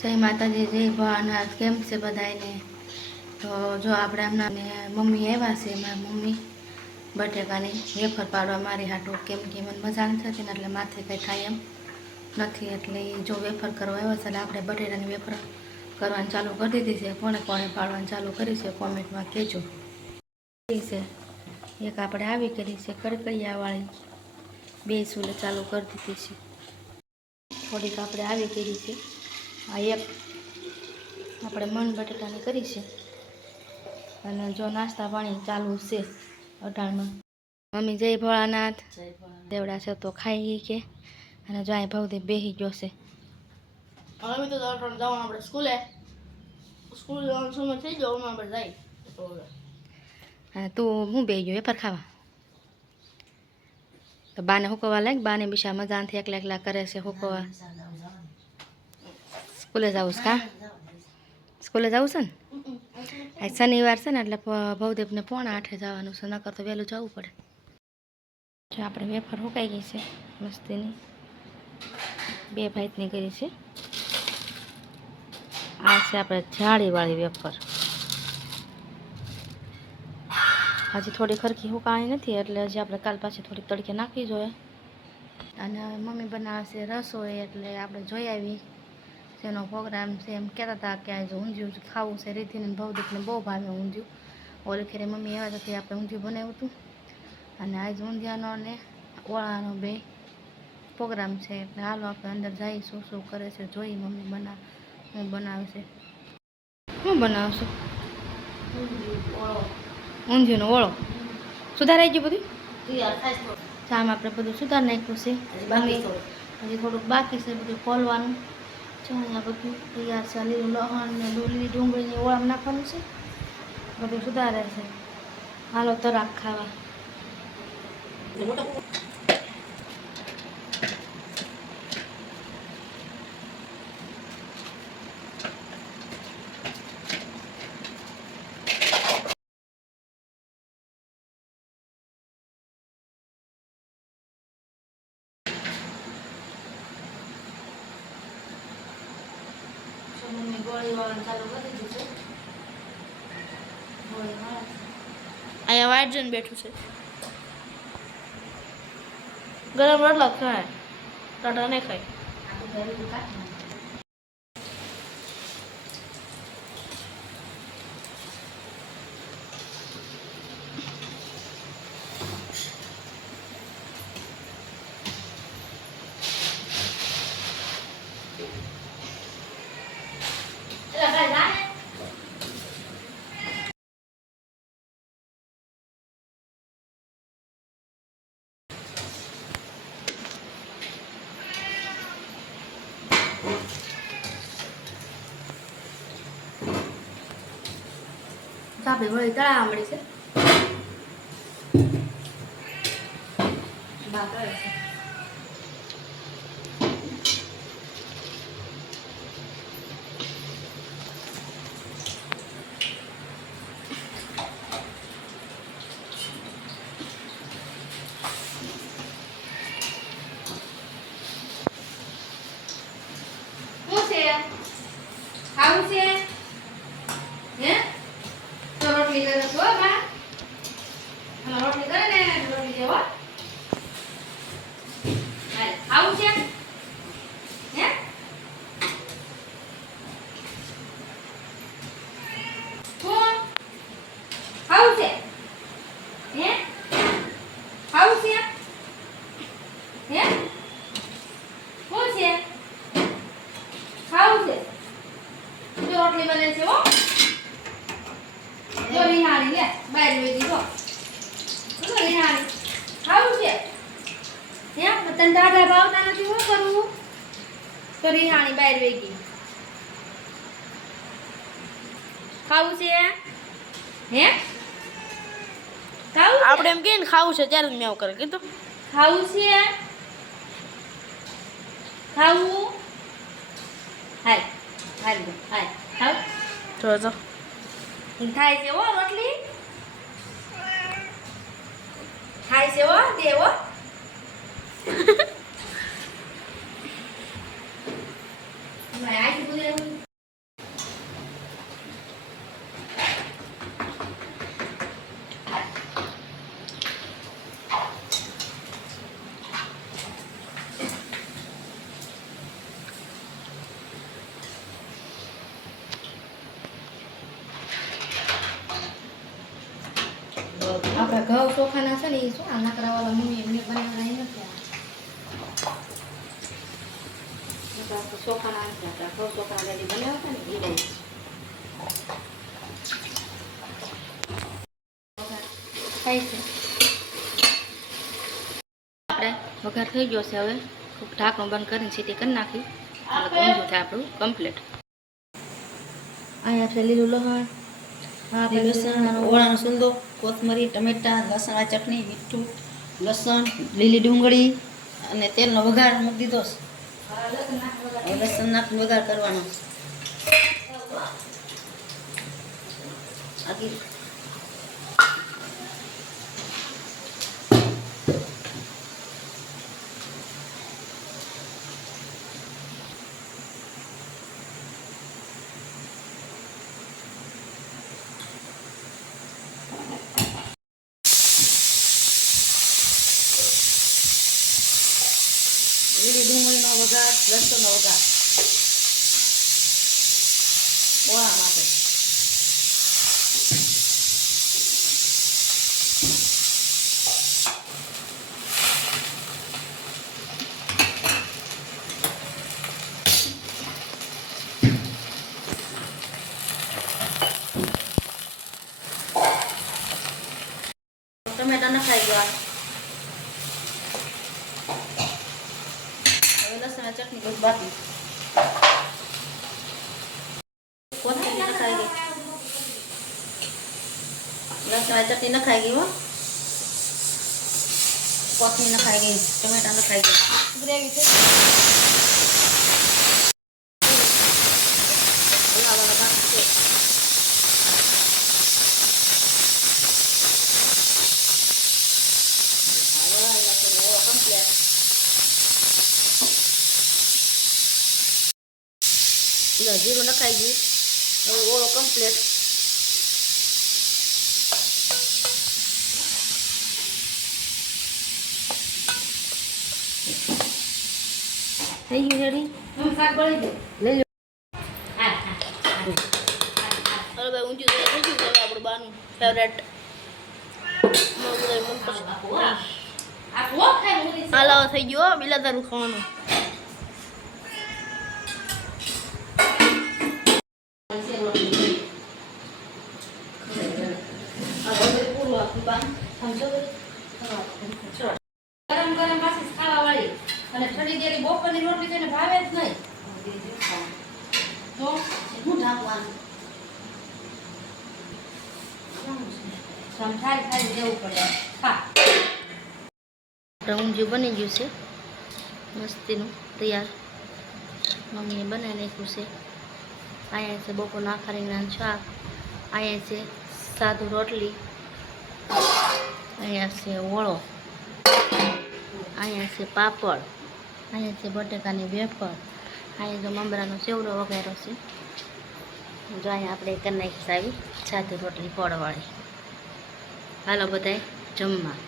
જય માતાજી, જય ભોળાનાથ. કેમ છે બધાને? તો જો આપણે હમણાં મમ્મી આવ્યા છે. મારા મમ્મી બટેકાની વેફર પાડવા મારી હાટું, કેમ કે મને મજા નથી થતી ને એટલે માથે કંઈ થાય એમ નથી. એટલે જો વેફર કરવા આવ્યા છે એટલે આપણે બટેટાની વેફર કરવાનું ચાલુ કરી દીધી છે. કોણે પાડવાનું ચાલુ કરી છે કોમેન્ટમાં કહેજો. છે એક આપણે આવી કરી છે કડકડિયાવાળી, 2 ચૂલે ચાલુ કરી દીધી છે. થોડીક આપણે આવી કરી છે. આ એક આપણે મન બટેટાની કરી છે અને જો નાસ્તા પાણી ચાલુ છે અટાણમાં. મમ્મી જય ભોળાનાથ દેવડા છે તો ખાઈ કે. અને જો અહીં ભવદેવ બેસી ગયો છે. હવે તો જવાનું આપણે સ્કૂલે જવાનો સમય થઈ ગયો. અમે આપણે જાય હા, તું હું બેસી ગયો વેફર ખાવા? તો બાને હુકવા લાગ. બાને બિશા મજા નથી, એકલા એકલા કરે છે હુકવા. સ્કૂલે જવું છે કા? સ્કૂલે જવું છે ને? આજ શનિવાર છે ને એટલે ભવદેવને 7:45 જવાનું છે, નકર તો વહેલું જવું પડે. જો આપણે વેફર હુકાઈ ગઈ છે મસ્તીની, 2 ભાતની કરી છે. આ છે આપણે જાળીવાળી વેફર. હજી થોડી ખરખી હુકાણી નથી એટલે હજી આપણે કાલ પાછી થોડીક તડકે નાખવી જોઈએ. અને મમ્મી બનાવે છે રસોઈ એટલે આપણે જોઈ આવી જેનો પ્રોગ્રામ છે. એમ કહેતા હતા કે આજે ઊંધિયું ખાવું છે. રીતિને ભવદીપને બહુ ભાવે ઊંધિયું. ઓલી ફેરે મમ્મી એવા હતી આપણે ઊંધિયું બનાવ્યું હતું અને આજે ઊંધિયાનો અને ઓળાનો 2 પ્રોગ્રામ છે. એટલે હાલો આપણે અંદર જઈ શું કરે છે જોઈ. મમ્મી હું બનાવે છે. શું બનાવશું? ઊંધિયુંનો ઓળો સુધારાઈ ગયું બધું? આમ આપણે બધું સુધાર નાખ્યું છે. હજી થોડુંક બાકી છે બધું ખોલવાનું. અહીંયા બધું તૈયાર છે. લીલું લસણ ને લીલી ડુંગળીની ઓળામાં નાખવાનું છે. બધું સુધારે છે. હાલો તરાક ખાવા. મમ્મી ગોળી વાળવાનું ચાલુ કરી દીધું છે. ગોળી વાળા અહીંયા વાર્જન બેઠું છે. ગરમ રોટલા ખાય, ટાટા નહીં ખાય. આપણે ઘરે કાઢી આપણી વળી તળાવવા મળી છે. બા કરે છે. શું છે? ખાવું છે? હે? તો રોટલી કરે છો બા? અને રોટલી કરે ને રોટલી દેવો. હાલ ખાવું છે? હે? શું? ખાવું છે? હે? ખાવું છે? હે? શું છે? ખાવું છે? જો રોટલી બને છે હો. જો નિહાળી લે બહાર વેચી જો. શું નિહાળી? ખાવું છે? હે? તને દાદા ભાવતા નથી શું કરવું? તો નિહાળી બહાર વેચી. ખાવું છે? હે? ખાવું? આપણે એમ કહીએ ને ખાવું છે ત્યારે જ મેં આવું કરે કીધું. ખાવું છે? ખાવું? હાલ હાલ હાલ ખાવ. જો થાય છે હો રોટલી. થાય છે હો દેવો. આપણા ઘઉં ચોખાના છે ને એ શું આ નાકરાવાળા મમ્મી એમને બનાવવાના એ નથી ચોખાના નથી આપણા ઘઉં ચોખાના રેડી બનાવતા ને એ રહી થાય છે આપણે વઘાર થઈ ગયો છે હવે ઢાંકણું બંધ કરીને સીટી કરી નાખી એટલે ઊંધું થાય આપણું કમ્પ્લીટ અહીંયા છે લીલું લસણ લસણ ઓળાનો સૂંદો કોથમરી ટમેટા લસણ ચટણી મીઠું લસણ લીલી ડુંગળી અને તેલનો વઘાર મૂકી દીધો છે લસણ નાખીને વઘાર કરવાનો આગળ લીલી ડુંગળીનો વઘાર લસણનો વઘાર ઓળા માટે ટમેટા નખાઈ ગયા લસણ ચટણી બધું બાકી કોથમીર નખાઈ ગઈ લસણ ચટણી નખાઈ ગઈ હો કોથમીર નખાઈ ગઈ ટમેટા નખાઈ ગઈ ગ્રેવી થઈ હલાવવાના બાકી છે કમ્પ્લીટ જીરું નખાઈ ગયું હવે ઓળો કમ્પ્લીટ થઈ ગયું રેડી શાક બળી દે લઈ લો હવે ભાઈ ઊંચું થઈ ગયું હવે આપણું બાનું ફેવરેટ હાલો થઈ ગયો બિલાદારું ખાવાનું ગરમ ગરમ પાછી ખાવા વાળી અને ઠંડી દેરી બપોરની રોટલી તો એને ભાવે જ નહીં તો હું ઢાંકવાનું સમઠારી ખાલી દેવું પડે ખા ઊંધિયું બની ગયું છે મસ્તીનું તૈયાર મમ્મીએ બનાવી નાખ્યું છે અહીંયા છે બપોરના આખારીના શાક અહીંયા છે સાદું રોટલી અહીંયા છે ઓળો અહીંયા છે પાપડ અહીંયા છે બટેકાની વેફર અહીંયા જો મમરાનો સેવડો વગેરે છે જો અહીંયા આપણે કરી નાખી આવી સાદી રોટલી ફળવાળી હાલો બધાય જમવા